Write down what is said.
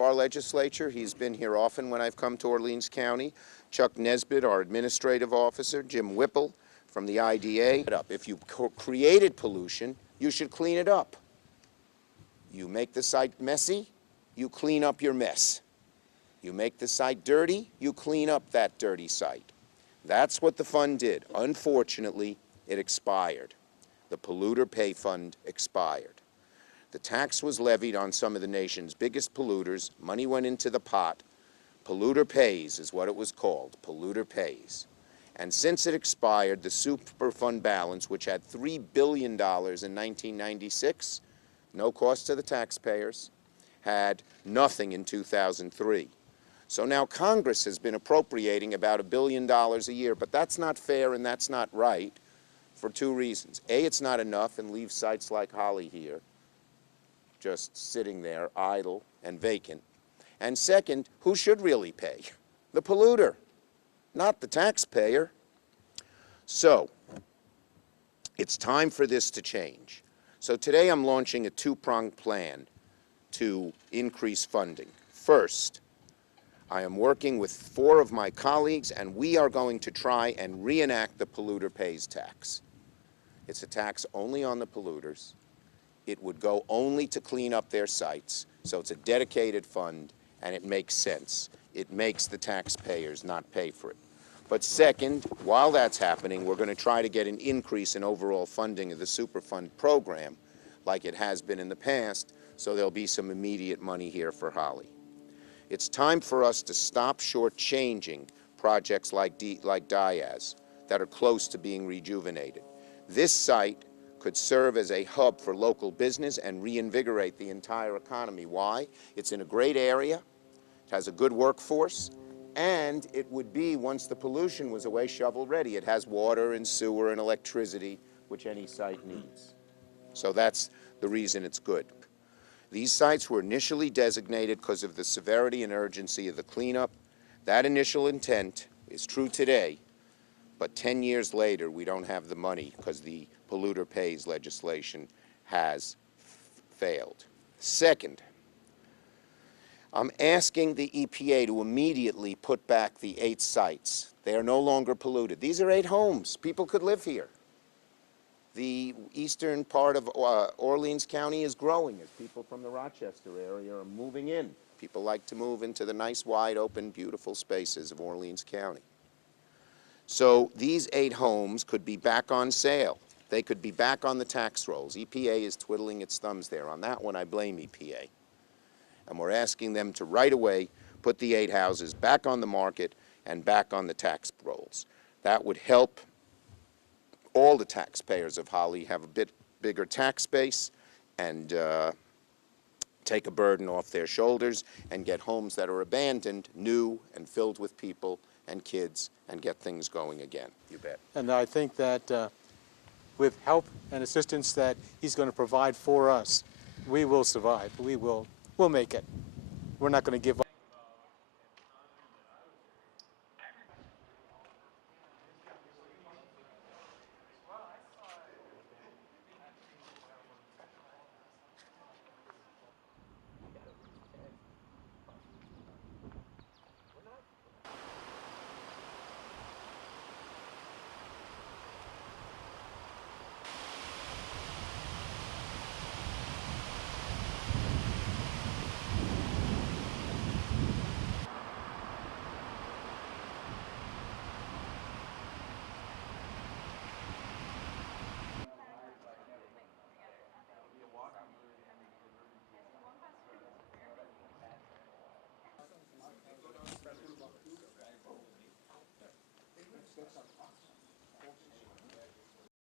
our legislature. He's been here often when I've come to Orleans County. Chuck Nesbitt, our administrative officer, Jim Whipple from the IDA. If you created pollution, you should clean it up. You make the site messy, you clean up your mess. You make the site dirty, you clean up that dirty site. That's what the fund did. Unfortunately, it expired. The polluter pay fund expired. The tax was levied on some of the nation's biggest polluters. Money went into the pot. Polluter pays is what it was called. Polluter pays. And since it expired, the Superfund balance, which had $3 billion in 1996, no cost to the taxpayers, had nothing in 2003. So now Congress has been appropriating about $1 billion a year, but that's not fair and that's not right for two reasons. A, it's not enough and leaves sites like Holley here just sitting there idle and vacant. And second, who should really pay? The polluter, not the taxpayer. So it's time for this to change. So today I'm launching a two-pronged plan to increase funding. First, I am working with 4 of my colleagues, and we are going to try and reenact the polluter pays tax. It's a tax only on the polluters. It would go only to clean up their sites, so it's a dedicated fund, and it makes sense. It makes the taxpayers not pay for it. But second, while that's happening, we're going to try to get an increase in overall funding of the Superfund program, like it has been in the past, so there'll be some immediate money here for Holley. It's time for us to stop shortchanging projects like Diaz that are close to being rejuvenated. This site could serve as a hub for local business and reinvigorate the entire economy. Why? It's in a great area, it has a good workforce, and it would be, once the pollution was away, shovel-ready. It has water and sewer and electricity, which any site needs. So that's the reason it's good. These sites were initially designated because of the severity and urgency of the cleanup. That initial intent is true today, but 10 years later, we don't have the money because the polluter pays legislation has failed. Second, I'm asking the EPA to immediately put back the 8 sites. They are no longer polluted. These are 8 homes. People could live here. The eastern part of Orleans County is growing as people from the Rochester area are moving in. People like to move into the nice, wide, open, beautiful spaces of Orleans County. So these 8 homes could be back on sale. They could be back on the tax rolls. EPA is twiddling its thumbs there. On that one, I blame EPA. And we're asking them to right away put the 8 houses back on the market and back on the tax rolls. That would help all the taxpayers of Holley have a bit bigger tax base and take a burden off their shoulders and get homes that are abandoned, new and filled with people and kids, and get things going again. You bet. And I think that with help and assistance that he's going to provide for us, we will survive. We'll make it. We're not going to give up.